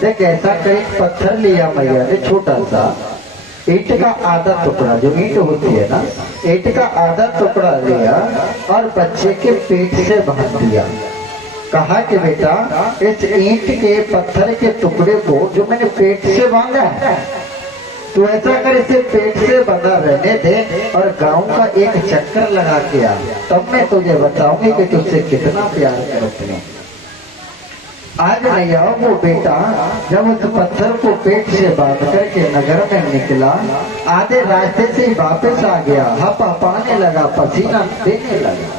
देख ऐसा कई पत्थर लिया मैया ने छोटा सा, ईंट का आधा टुकड़ा, जो ईंट होती है ना, ईंट का आधा टुकड़ा लिया और बच्चे के पेट से बांध दिया। कहा कि बेटा इस ईंट के पत्थर के टुकड़े को जो मैंने पेट से बांधा है, तू ऐसा कर इसे पेट से बंधा रहने दे और गांव का एक चक्कर लगा के आ, तब मैं तुझे बताऊंगी कि तुझसे कितना प्यार करती हूँ। आज भैया वो बेटा जब उस पत्थर को पेट से बांध करके नगर में निकला, आधे रास्ते से ही वापस आ गया, हपाने लगा, पसीना देने लगा,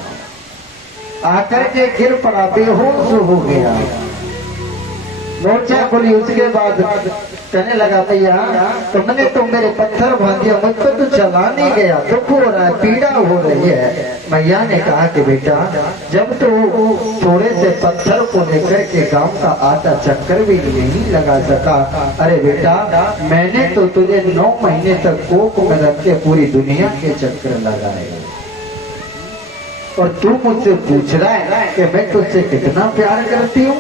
आकर के गिर पड़ा, बेहोश हो गया, मोर्चा खुली। उसके बाद कहने लगा भैया तुमने तो मेरे पत्थर बांध दिया, मुझ पर तो चला नहीं गया, दुख हो रहा है, पीड़ा हो रही है। मैया ने कहा कि बेटा जब तो थोड़े से पत्थर को लेकर के गांव का आधा चक्कर भी नहीं लगा सका, अरे बेटा मैंने तो तुझे 9 महीने तक कोख में रख के पूरी दुनिया के चक्कर लगाए, और तू मुझसे पूछ रहा है कि मैं तुझसे कितना प्यार करती हूँ।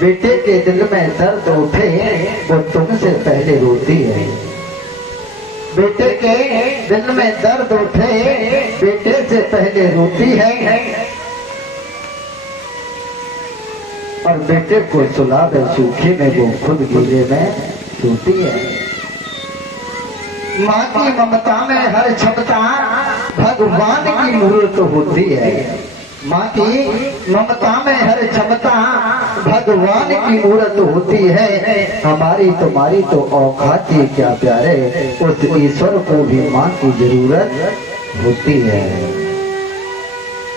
बेटे के दिल में दर्द उठे वो तुमसे पहले रोती है, बेटे के दिल में दर्द उठे बेटे से पहले रोती है, और बेटे को सुला दे सूखे में वो खुद गीले में सोती है। माँ की ममता में हर क्षमता भगवान की मूर्त होती है, माँ की ममता में हर क्षमता भगवान की मूर्त होती है। हमारी तुम्हारी तो औकात ही क्या प्यारे, उस ईश्वर को भी माँ की जरूरत होती है।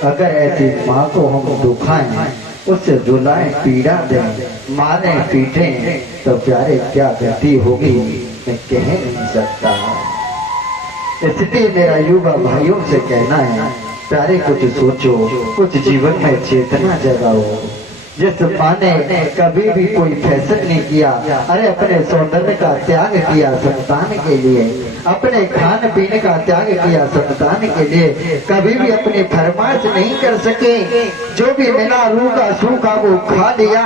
अगर ऐसी माँ को हम दुखाएं, उससे रुलाएं, पीड़ा दें, मारें, पीटें, तो प्यारे क्या गति होगी मैं कह नहीं सकता। इसलिए मेरा युवा भाइयों से कहना है, प्यारे कुछ सोचो, कुछ जीवन में चेतना जगाओ। जिस माँ ने कभी भी कोई फैशन नहीं किया, अरे अपने सौंदर्य का त्याग किया संतान के लिए, अपने खान पीने का त्याग किया संतान के लिए, कभी भी अपनी फरमाइश नहीं कर सके, जो भी मिला रूखा सूखा वो खा लिया,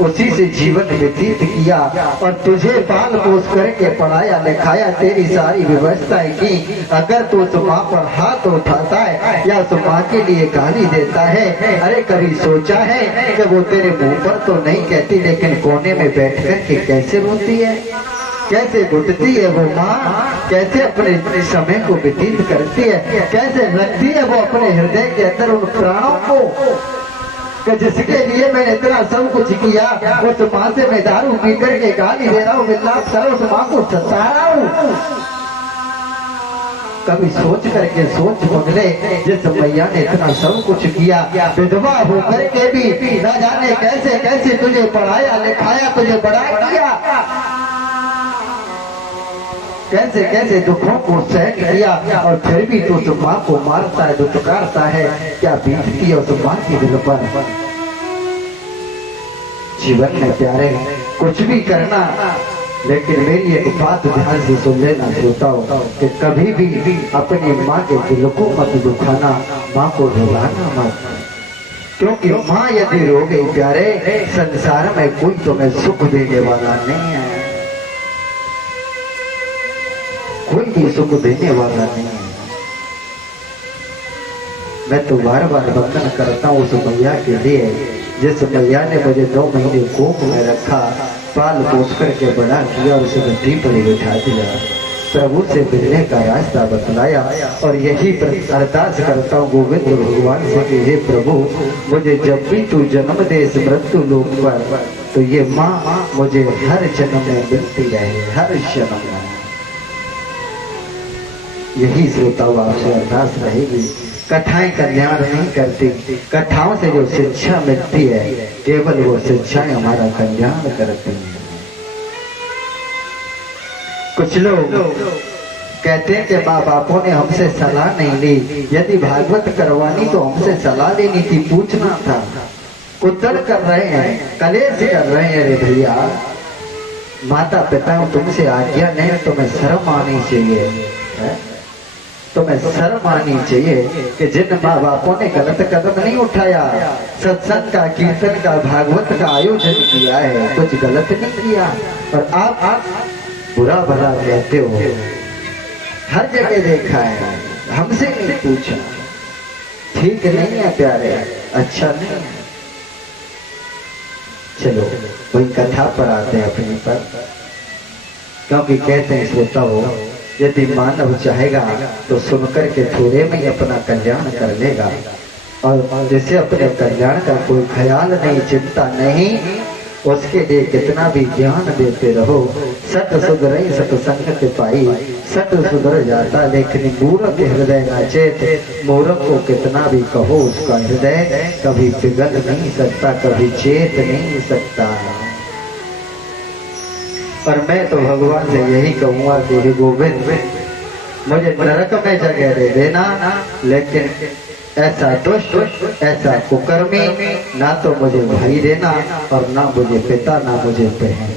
उसी से जीवन व्यतीत किया, और तुझे पाल पोस करके पढ़ाया लिखाया, तेरी सारी व्यवस्थाएं की। अगर तू उस माँ पर हाथ उठाता है या उस माँ के लिए गाली देता है, अरे कभी सोचा है कि वो तेरे मुंह पर तो नहीं कहती, लेकिन कोने में बैठ कर के कैसे रोती है, कैसे घुटती है वो माँ, कैसे अपने समय को व्यतीत करती है, कैसे रखती है वो अपने हृदय के अंदर उन प्राणों को, कि जिसके लिए मैंने इतना सब कुछ किया, उस माँ से मैं दारू पी करके गाली दे रहा हूँ, विलाप कर उस माँ को सता रहा हूँ। कभी सोच करके सोच बदले, जिस मैया ने इतना सब कुछ किया, विधवा होकर के भी न जाने कैसे कैसे तुझे पढ़ाया लिखाया, तुझे बड़ा किया, कैसे कैसे दुखों को सहन किया, और फिर भी तू उस माँ को मारता है, दुत्कारता है, क्या बीतती है उस माँ की दिल पर। जीवन में प्यारे कुछ भी करना, लेकिन मेरी एक बात ध्यान से सुन लेना श्रोताओ, कि कभी भी अपनी माँ के दिल को मत दुखाना, माँ को रुलाना मत, क्योंकि माँ यदि रो गई प्यारे, संसार में कोई तुम्हें सुख देने वाला नहीं है, कोई भी सुख देने वाला नहीं है। मैं तो बार बार वंदन करता हूँ उस मैया के लिए, जिस मैया ने मुझे 9 महीने कोख में रखा, पाल पोस करके बड़ा किया, उसे गद्दी पर बिठा दिया, प्रभु से मिलने का रास्ता बतलाया। और यही अरदास करता हूँ गोविंद भगवान से कि हे प्रभु, मुझे जब भी तू जन्म दे इस मृत्यु लोक पर, तो ये माँ मुझे हर जन्म में मिलती रहे, हर जन्म में। यही श्रोताओं आपसे अरदास रहेगी। कथाएं कल्याण नहीं करती, कथाओं से जो शिक्षा मिलती है, केवल वो शिक्षाएं हमारा कल्याण करती हैं। कुछ लोग कहते हैं कि माँ बापों ने हमसे सलाह नहीं ली, यदि भागवत करवानी तो हमसे सलाह लेनी थी, पूछना था। कुतड़ कर रहे हैं, कलेश कर रहे हैं। रे भैया, माता पिता तुमसे आज्ञा नहीं, तुम्हें शर्म आनी चाहिए है? तुम्हें शर्म आनी चाहिए कि जिन माँ बापों ने गलत कदम नहीं उठाया, सत्संग का, कीर्तन का, भागवत का आयोजन किया है, कुछ गलत नहीं किया, और आप बुरा भला कहते हो। हर जगह देखा है, हमसे नहीं पूछा, ठीक नहीं है प्यारे, अच्छा नहीं है। चलो कोई कथा पर आते हैं अपने पर, क्योंकि कहते हैं श्रोता हो, यदि मानव चाहेगा तो सुनकर के थोड़े में ही अपना कल्याण कर लेगा, और जैसे अपने कल्याण का कोई ख्याल नहीं, चिंता नहीं, उसके लिए कितना भी ज्ञान देते रहो। सत सुधरई सत्संग के पाई, सत सुधर जाता लेकिन मूर्ख हृदय ना चेत। मूर्ख को कितना भी कहो, उसका हृदय कभी पिघल नहीं सकता, कभी चेत नहीं सकता। और मैं तो भगवान से यही कहूँगा कि हे गोविंद, मुझे नरक में जगह दे देना, लेकिन ऐसा दुष्ट, ऐसा कुकर्मी ना तो मुझे भाई देना, और ना मुझे पिता, ना मुझे बहन।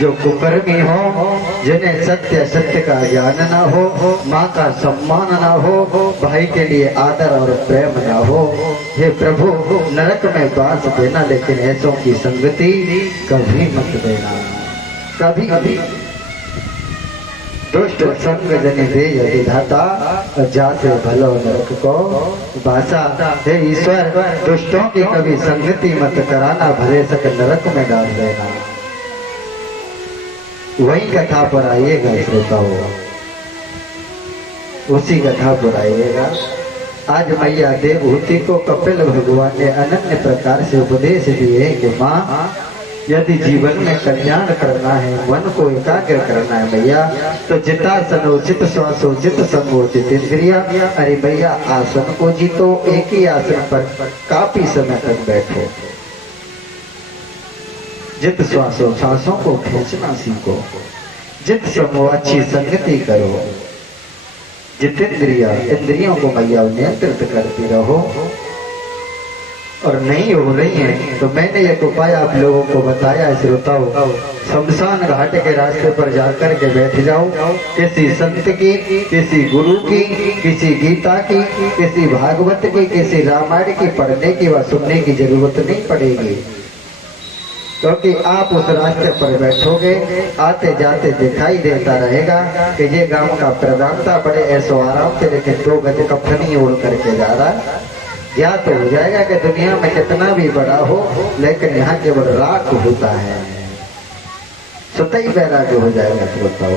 जो कुकर्मी हो, जिन्हें सत्य सत्य का ज्ञान ना हो, माँ का सम्मान ना हो, भाई के लिए आदर और प्रेम ना हो, हे प्रभु नरक में वास देना, लेकिन ऐसों की संगति कभी मत देना, कभी कभी। दुष्ट संग जन दे विधाता, जाते भलो नरक को बासा। हे ईश्वर, दुष्टों की कभी संगति मत कराना, भले सक नरक में डाल देना। वही कथा पर आइएगा श्रोताओ, उसी कथा पर आइएगा। आज मैया देवहूति को कपिल भगवान ने अनन्य प्रकार से उपदेश दिए कि माँ, यदि जीवन में कल्याण करना है, मन को एकाग्र करना है मैया, तो जितासनोचित श्वासोचित संगोचित इंद्रिया। अरे भैया, आसन को जीतो, एक ही आसन पर काफी समय तक बैठो, जित श्वासों को खींचना सीखो, जित समूह अच्छी संगति करो, जित इंद्रियों को मैया नियंत्रित करती रहो। और नहीं हो रही है तो मैंने एक उपाय आप लोगों को बताया, श्रोताओ। शमशान घाट के रास्ते पर जाकर के बैठ जाओ, किसी संत की, किसी गुरु की, किसी गीता की, किसी भागवत की, किसी रामायण की पढ़ने की व सुनने की जरूरत नहीं पड़ेगी, क्योंकि आप उस रास्ते पर बैठोगे, आते जाते दिखाई देता रहेगा कि ये गांव का प्रधान था, बड़े ऐसो आराम से, लेकिन 2 गज कफनी ओढ़ करके जा रहा। या तो हो जाएगा कि दुनिया में कितना भी बड़ा हो, लेकिन यहाँ केवल राख होता है, सतही वैराग्य हो जाएगा। बताओ,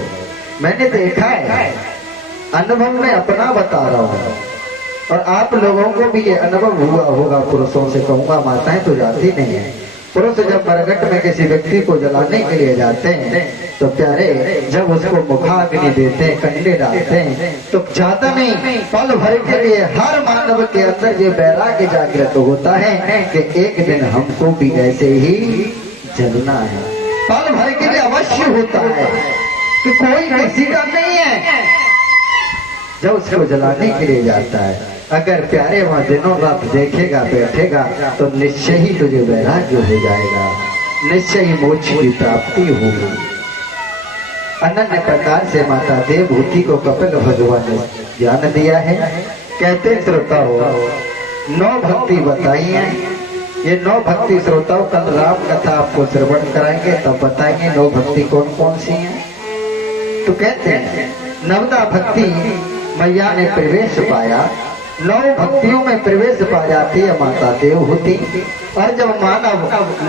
मैंने देखा है, अनुभव में अपना बता रहा हूँ, और आप लोगों को भी ये अनुभव हुआ होगा। पुरुषों से कहूँगा, माताएं तो जाती नहीं है। पुरुष जब मरघट में किसी व्यक्ति को जलाने के लिए जाते हैं तो प्यारे, जब उसको मुखाग्नि देते हैं, कंडे डालते हैं, तो जाता नहीं, पल भर के लिए हर मानव के अंदर ये वैराग्य जागृत होता है कि एक दिन हमको भी ऐसे ही जलना है। पल भर के लिए अवश्य होता है कि कोई किसी का नहीं है। जब उसको जलाने के लिए जाता है, अगर प्यारे वहाँ दिनों रात देखेगा, बैठेगा, तो निश्चय ही तुझे वैराग्य हो जाएगा, निश्चय ही मोक्ष की प्राप्ति होगी। अनन्य प्रकार से माता देवहूति को कपिल भगवान ने ज्ञान दिया है। कहते श्रोताओ, 9 भक्ति बताई है। ये 9 भक्ति श्रोताओं कल राम कथा आपको श्रवण कराएंगे, तब बताएंगे 9 भक्ति कौन कौन सी हैं। तो कहते हैं, नवदा भक्ति मैया ने प्रवेश पाया। 9 भक्तियों में प्रवेश पा जाती है माता देवहूति। और जब मानव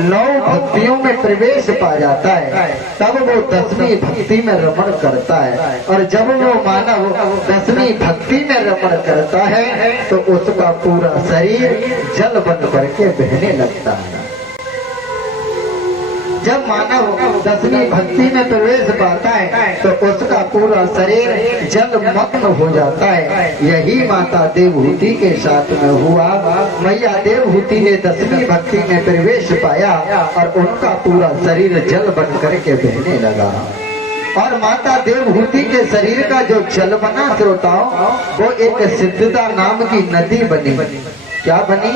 9 भक्तियों में प्रवेश पा जाता है, तब वो 10वीं भक्ति में रमण करता है। और जब वो मानव 10वीं भक्ति में रमण करता है, तो उसका पूरा शरीर जल बन करके बहने लगता है। जब मानव 10वीं भक्ति में प्रवेश पाता है, तो उसका पूरा शरीर जलमग्न हो जाता है। यही माता देवहूति के साथ में हुआ। मैया देवहूति ने 10वीं भक्ति में प्रवेश पाया और उनका पूरा शरीर जल बन करके बहने लगा। और माता देवहूति के शरीर का जो जल बना श्रोताओं, वो एक सिद्धता नाम की नदी बनी। क्या बनी?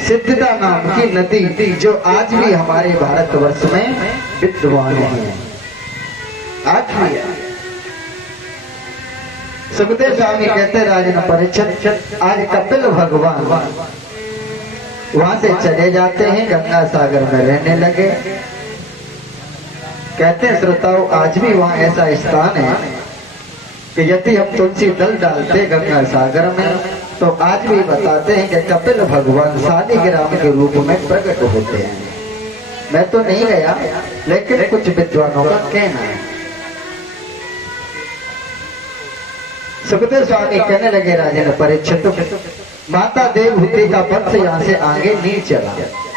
सिद्धता नाम की नदी, जो आज भी हमारे भारतवर्ष में विद्यमान है। आज भी है। सुखदेव स्वामी कहते राजन परीक्षित, आज कपिल भगवान वहां से चले जाते हैं, गंगा सागर में रहने लगे। कहते हैं श्रोताओं, आज भी वहां ऐसा स्थान है कि यदि हम तुलसी दल डालते गंगा सागर में तो आज भी बताते हैं कि कपिल भगवान शालिग्राम के रूप में प्रकट होते हैं। मैं तो नहीं गया, लेकिन कुछ विद्वानों का कहना है। सुखदेव स्वामी कहने लगे राजन परीक्षित, माता देवहूति का वंश यहाँ से आगे नहीं चला,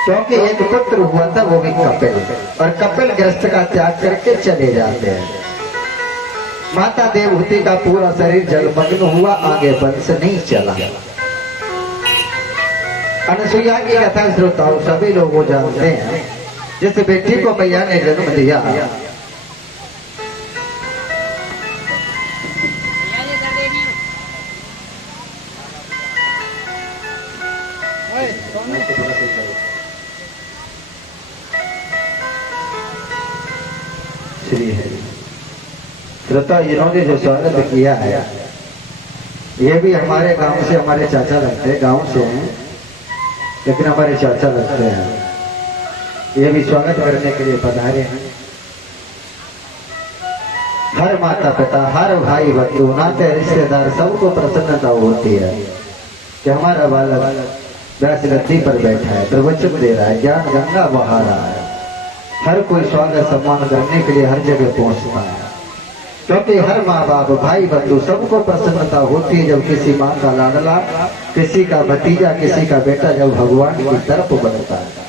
क्योंकि एक पुत्र हुआ था वो भी कपिल, और कपिल ग्रस्त का त्याग करके चले जाते हैं। माता देवहूति का पूरा शरीर जलमग्न हुआ, आगे वंश नहीं चला। अनसुईया की कथा श्रोताओं सभी लोग जानते हैं, जिस बेटी को मैया ने जन्म दिया श्री हरि। श्रोता, इन्होंने जो स्वागत किया है ये भी हमारे गांव से, हमारे चाचा लगते हैं, गांव से हैं लेकिन हमारे चाचा लगते हैं। ये भी स्वागत करने के लिए पधारे हैं। हर माता पिता, हर भाई बंधु, नाते रिश्तेदार सबको प्रसन्नता होती है कि हमारा बालक व्यास गद्दी पर बैठा है, प्रवचन दे रहा है, ज्ञान गंगा बहा रहा है। हर कोई स्वागत सम्मान करने के लिए हर जगह पहुंचता है, क्योंकि हर माँ बाप, भाई बंधु सबको प्रसन्नता होती है जब किसी माँ का लाडला, किसी का भतीजा, किसी का बेटा जब भगवान की तरफ बढ़ता है।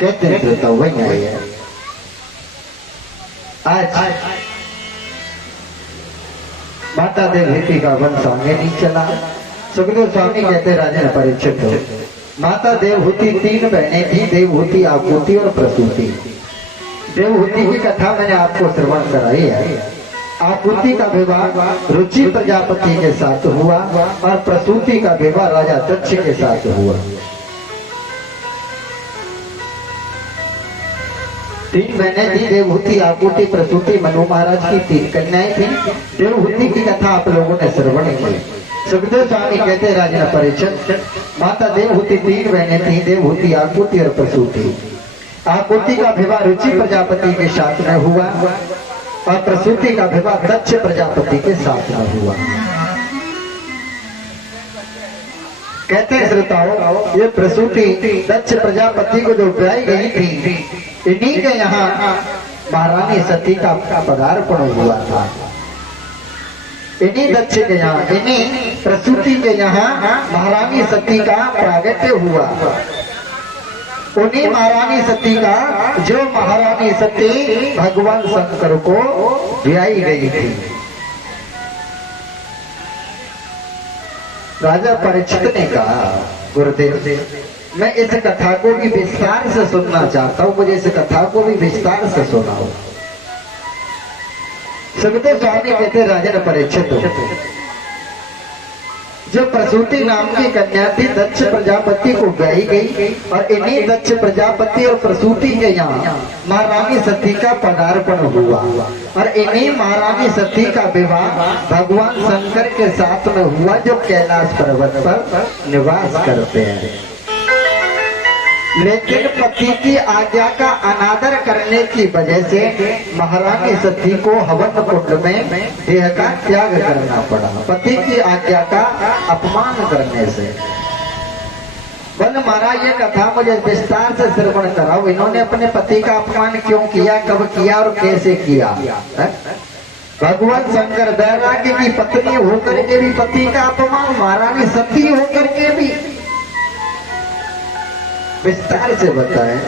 कहते हैं वही है। आज माता देवहूति का वंश आगे नहीं चला। सुखदेव स्वामी कहते राजन परीक्षित, माता देवहूति तीन बहनें थी, देवहूति, आकुति और प्रसूति। देवहूति की कथा मैंने आपको श्रवण कराई है। आकुति का विवाह रुचि प्रजापति के साथ हुआ और प्रसूति का विवाह राजा दक्ष के साथ हुआ। तीन बहनें थी, देवहूति, आकुति, प्रसूति। मनु महाराज की तीन कन्याएं थी। देवहूति की कथा आप लोगों ने श्रवण की। सुखदेव स्वामी कहते राजा परीक्षित, माता देवहूति तीन बहनें थी, देवहूति, आकुति और प्रसूति। आकुति का विवाह रुचि प्रजापति के साथ में हुआ और प्रसूति का विवाह दक्ष प्रजापति के साथ में हुआ। कहते हैं श्रोताओं, ये प्रसूति दक्ष प्रजापति को जो ब्याई गई थी, इन्हीं के यहाँ महारानी सती का पदार्पण हुआ था। इन्हीं दक्ष के यहाँ, इन्हीं प्रसूति के यहाँ महारानी सती का प्रागट्य हुआ। उन्हीं महारानी सती का, जो महारानी सती भगवान शंकर को ब्याई गई थी। राजा परीक्षित ने कहा, गुरुदेव मैं इस कथा को भी विस्तार से सुनना चाहता हूँ, मुझे इस कथा को भी विस्तार से सुनाओ। सुखदेव स्वामी कहते राजा परीक्षित, जो प्रसूति नाम की कन्या थी दक्ष प्रजापति को ब्याई गई और इन्हीं दक्ष प्रजापति और प्रसूति के यहाँ महारानी सती का पदार्पण हुआ और इन्हीं महारानी सती का विवाह भगवान शंकर के साथ में हुआ, जो कैलाश पर्वत पर निवास करते हैं। लेकिन पति की आज्ञा का अनादर करने की वजह से महारानी सती को हवन कुंड में देह का त्याग करना पड़ा, पति की आज्ञा का अपमान करने से। बोले महाराज, ये कथा मुझे विस्तार से श्रवण कराओ, इन्होंने अपने पति का अपमान क्यों किया, कब किया और कैसे किया। भगवान शंकर वैराग्य की पत्नी होकर के भी पति का अपमान, महारानी सती होकर के भी, विस्तार से बताएं।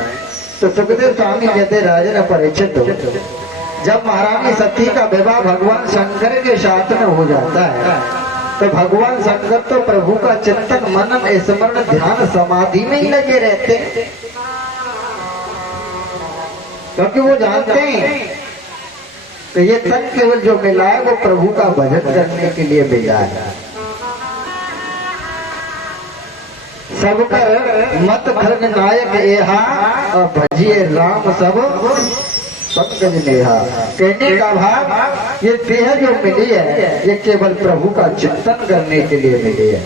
तो सुखदेव स्वामी कहते राजन परीक्षित, जब महारानी सती का विवाह भगवान शंकर के साथ में हो जाता है तो भगवान शंकर तो प्रभु का चिंतन, मनन, स्मरण, ध्यान, समाधि में ही लगे रहते हैं, क्योंकि वो जानते हैं तो ये तन केवल जो मिला है वो प्रभु का भजन करने के लिए मिला है। सबकर मत खर्ग नायक एहा और भजिए राम सब पंकज नेहा। कहने का भाव ये देह जो मिली है ये केवल प्रभु का चिंतन करने के लिए मिली है,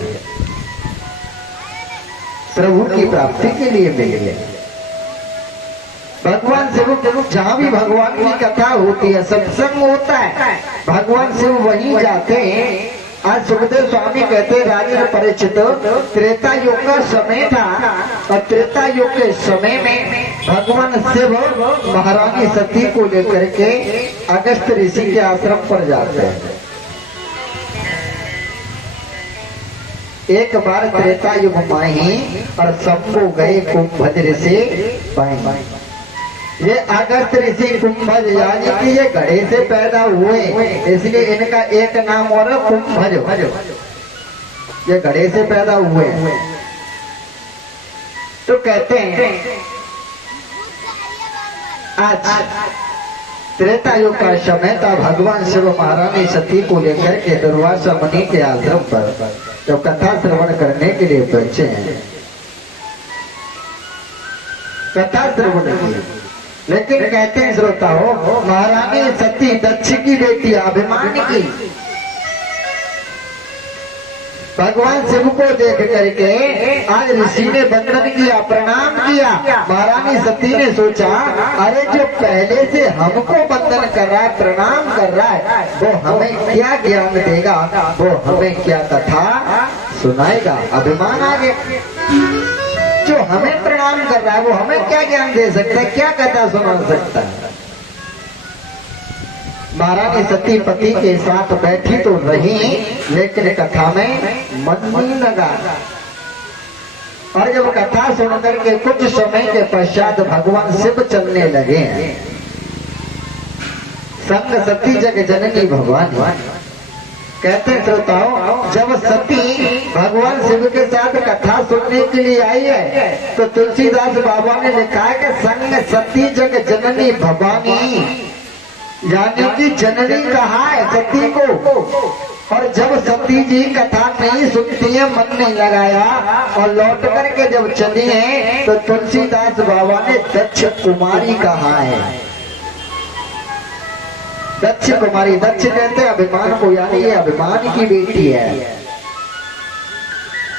प्रभु की प्राप्ति के लिए मिली है। भगवान शिव जहाँ भी भगवान की कथा होती है, सत्संग होता है, भगवान शिव वहीं जाते हैं। आज सुखदेव स्वामी कहते हैं राजेंद्र परीक्षित, त्रेता युग का समय था और त्रेता युग के समय में भगवान शिव महारानी सती को लेकर के अगस्त ऋषि के आश्रम पर जाते हैं। एक बार त्रेता युग में ही और सबको गए कुंभज से पाए। ये अगस्त ऋषि कुंभज यानी कि ये घड़े से पैदा हुए, इसलिए इनका एक नाम और कुंभज। ये घड़े से पैदा हुए तो कहते हैं आज त्रेता युग का समय था। भगवान शिव महारानी सती को लेकर के दुर्वासा मुनि के आश्रम पर जब कथा श्रवण करने के लिए पहुंचे हैं, कथा श्रवण की। लेकिन कहते हैं श्रोता हो, महारानी सती दक्ष की बेटी अभिमान की भगवान शिव को देख करके आज ऋषि ने वंदन किया, प्रणाम किया। महारानी सती ने सोचा अरे जो पहले से हमको वंदन कर रहा है, प्रणाम कर रहा है, वो हमें क्या ज्ञान देगा, वो हमें क्या कथा सुनाएगा। अभिमान आ गया। जो हमें प्रणाम कर रहा है वो हमें क्या ज्ञान दे सकता है, क्या कथा सुना सकता है। महारानी सती पति के साथ बैठी तो रही, लेकिन कथा में मन नहीं लगा। और जब कथा सुनकर के कुछ समय के पश्चात भगवान शिव चलने लगे हैं। संग सती जग जननी भगवान। कहते हैं श्रोताओं, जब सती भगवान शिव के साथ कथा सुनने के लिए आई है तो तुलसीदास बाबा ने लिखा है कि संग सती जग जननी भवानी, यानी कि जननी कहा है सती को। और जब सती जी कथा नहीं सुनती है, मन नहीं लगाया और लौट करके जब चली है तो तुलसीदास बाबा ने दक्ष कुमारी कहा है। दक्ष कुमारी, दक्ष कहते हैं अभिमान को, यानी ये अभिमान की बेटी है।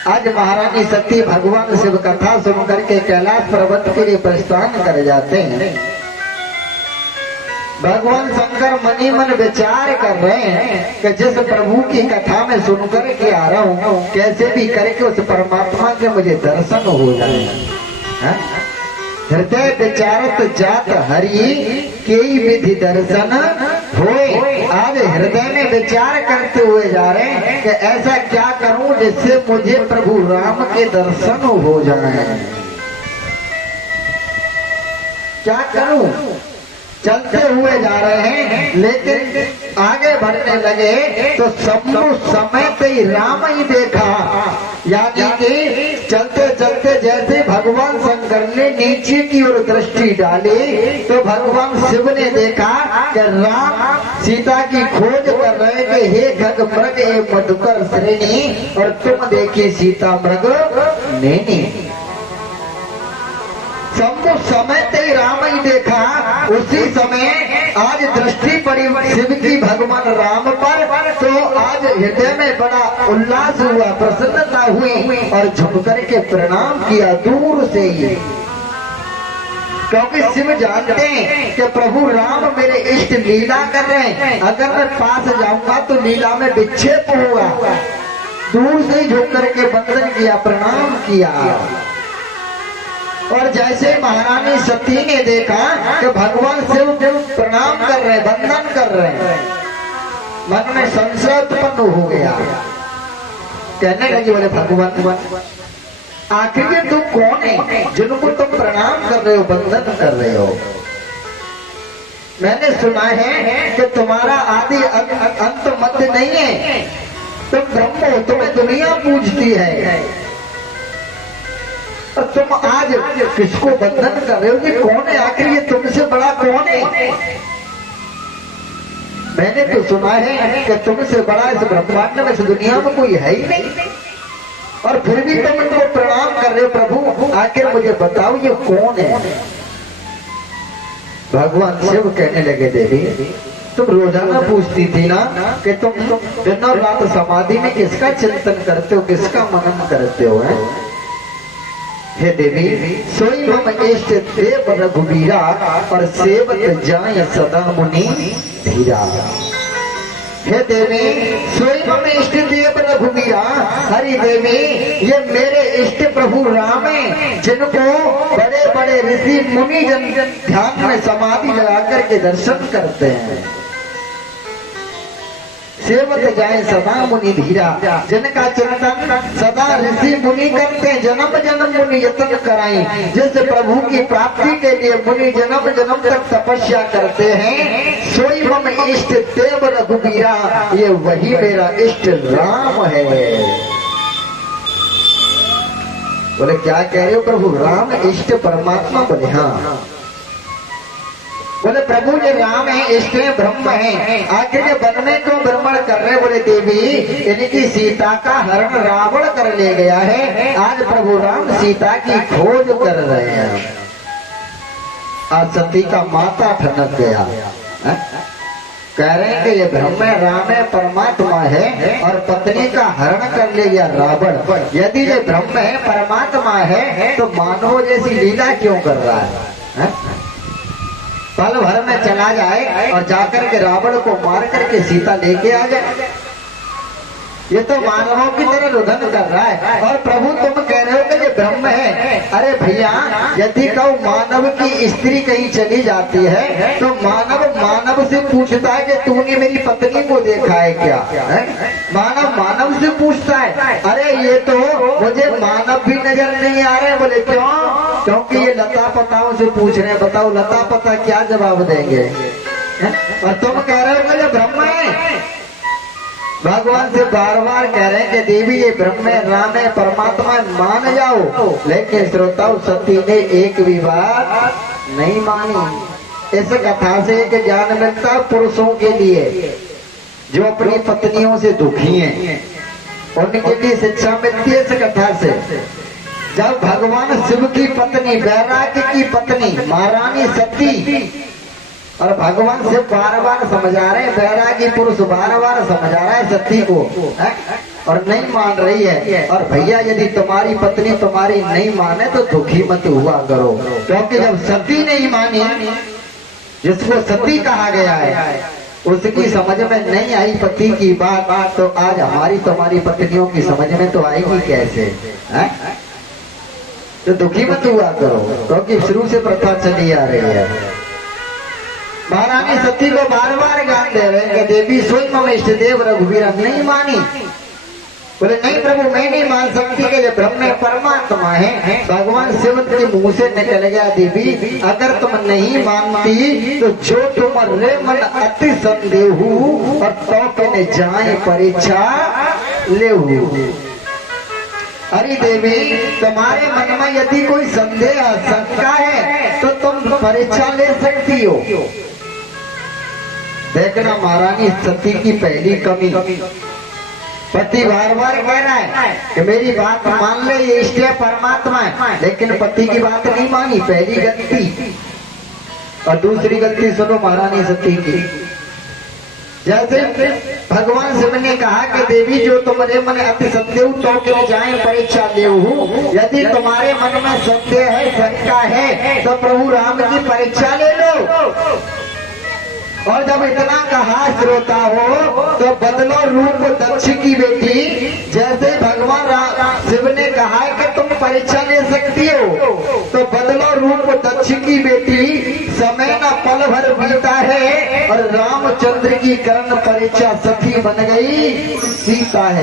आज महारानी सती भगवान शिव कथा सुन करके कैलाश पर्वत के लिए प्रस्थान कर जाते हैं। भगवान शंकर मनी मन विचार कर रहे हैं कि जिस प्रभु की कथा में सुनकर के आ रहा हूँ, कैसे भी करके उस परमात्मा के मुझे दर्शन हो जाए। हृदय विचारत जात हरि केई विधि दर्शन होए। आज हृदय में विचार करते हुए जा रहे हैं कि ऐसा क्या करूं जिससे मुझे प्रभु राम के दर्शन हो जाए, क्या करूं। चलते हुए जा रहे हैं, लेकिन आगे बढ़ने लगे तो सबको समय ही राम ही देखा। यानी कि चलते चलते जैसे भगवान शंकर ने नीचे की ओर दृष्टि डाली तो भगवान शिव ने देखा कि राम सीता की खोज कर रहे कि हे खग मृग ए मधुकर श्रेणी, और तुम देखी सीता मृग नैनी। सबको समय ही राम ही देखा। उसी समय आज दृष्टि पड़ी शिव की भगवान राम पर, तो आज हृदय में बड़ा उल्लास हुआ, प्रसन्नता हुई और झुक करके प्रणाम किया दूर से ही। क्योंकि शिव जानते हैं कि प्रभु राम मेरे इष्ट लीला कर रहे हैं, अगर मैं पास जाऊंगा तो लीला में विक्षेप होगा। दूर से ही झुक करके वंदन किया, प्रणाम किया। और जैसे महारानी सती ने देखा कि भगवान शिव प्रणाम कर रहे, वंदन कर रहे हैं, मन में संशय उत्पन्न हो गया। कहने लगी बोले भगवान आखिर ये तुम कौन है जिनको तुम प्रणाम कर रहे हो, वंदन कर रहे हो। मैंने सुना है कि तुम्हारा आदि अंत मध्य नहीं है, तुम ब्रह्म हो, तुम्हें दुनिया पूजती है, और तुम आज किसको वंदन कर रहे हो? ये कौन है आखिर, ये तुमसे बड़ा कौन है? मैंने तो सुना है कि तुमसे बड़ा इस ब्रह्मांड में, इस दुनिया में कोई है ही नहीं, और फिर भी तुम इनको प्रणाम कर रहे हो। प्रभु आखिर मुझे बताओ ये कौन है? भगवान शिव कहने लगे देवी तुम रोजाना पूछती थी ना कि तुम दिन और रात समाधि में किसका चिंतन करते हो, किसका मनन करते हो है? हे देवी सोई मम इष्ट देव रघुबीरा और सेवत जाय सदा मुनि धीरा। हे देवी सोई मम इष्ट देव रघुबीरा, हरि देवी ये मेरे इष्ट प्रभु राम है जिनको बड़े बड़े ऋषि मुनि जन ध्यान में समाधि लगा करके दर्शन करते हैं। सेवत जाए सदा मुनि धीरा, जिनका चिंतन सदा ऋषि मुनि करते हैं, जन्म जन्म मुनि यत्न कराएं, जिस प्रभु की प्राप्ति के लिए मुनि जन्म जन्म तक तपस्या करते हैं। सोई मम इष्ट देव रघुबीरा, ये वही मेरा इष्ट राम है। बोले क्या कह रहे हो प्रभु? राम इष्ट परमात्मा। बोले हाँ। बोले प्रभु ये राम है, इष्ट है, ब्रह्म है, आखिर ये वन में क्यों भ्रमण कर रहे? बोले देवी इनकी सीता का हरण रावण कर ले गया है, आज प्रभु राम सीता की खोज कर रहे हैं। आज सती का माता ठनक गया है? कह रहे हैं कि ये ब्रह्म है, राम है, परमात्मा है और पत्नी का हरण कर ले गया रावण। यदि ये ब्रह्म है, परमात्मा है तो मानव जैसी लीला क्यों कर रहा है? पल भर में चला जाए और जाकर के रावण को मार करके सीता लेके आ जाए। ये तो मानवों की तरह रुदन कर रहा है। और प्रभु तुम कह रहे हो कि ये ब्रह्म है। अरे भैया यदि कहूँ मानव की स्त्री कहीं चली जाती है तो मानव से पूछता है कि तूने मेरी पत्नी को देखा है क्या? मानव से पूछता है। अरे ये तो मुझे मानव भी नजर नहीं आ रहे। बोले क्यों? क्योंकि ये लता पताओं से पूछ रहे हैं। बताओ लता पता क्या जवाब देंगे? और तुम कह रहे हो कि ये ब्रह्म है। भगवान से बार बार कह रहे हैं कि देवी ये ब्रह्म है, राम है, परमात्मा है, मान जाओ। लेकिन श्रोताओं सती ने एक भी बात नहीं मानी। इस कथा से एक ज्ञान मिलता पुरुषों के लिए जो अपनी पत्नियों से दुखी हैं, उनके लिए शिक्षा मिलती है इस कथा से। जब भगवान शिव की पत्नी, वैराग्य की पत्नी महारानी सती, और भगवान से बार बार समझा रहे हैं, वैरागी पुरुष बार बार समझा रहा है सती को और नहीं मान रही है। और भैया यदि तुम्हारी पत्नी तुम्हारी नहीं माने तो दुखी मत हुआ करो, क्योंकि जब सती नहीं मानी, जिसको सती कहा गया है, उसकी समझ में नहीं आई पति की बात, तो आज हमारी तुम्हारी पत्नियों की समझ में तो आएगी कैसे? तो दुखी मत हुआ करो, क्योंकि शुरू से प्रथा चली आ रही है। महारानी सती को बार बार ज्ञान दे रहे हैं कि देवी सोई मम इष्ट देव रघुवीरा। नहीं मानी। बोले नहीं प्रभु मैं नहीं मान सकती कि ये ब्रह्म है, परमात्मा है। भगवान शिव के मुंह से निकल गया, देवी अगर तुम नहीं मानती तो जो तुम्हारे मन अति संदेहू और तो कहने जाए परीक्षा ले। अरे देवी तुम्हारे मन में यदि कोई संदेह शंका है तो तुम परीक्षा ले सकती हो। देखना महारानी सती की पहली कमी, पति बार बार कह रहा है कि मेरी बात मान ले, ये इष्ट है, परमात्मा है, लेकिन पति की बात नहीं मानी, पहली गलती। और दूसरी गलती सुनो महारानी सती की। जैसे भगवान शिव ने कहा कि देवी जो तुम्हारे मन अति संदेह तो के जाए परीक्षा लेहू। यदि तुम्हारे मन में संदेह है, शंका है, तो प्रभु राम की परीक्षा ले लो। और जब इतना कहा श्रोता हो तो बदलो रूप दक्ष की बेटी। जैसे भगवान शिव ने कहा है कि तुम परीक्षा ले सकती हो, तो बदलो रूप दक्ष की बेटी। समय न पल भर बीता है और रामचंद्र की कर्ण परीक्षा सखी बन गई सीता है।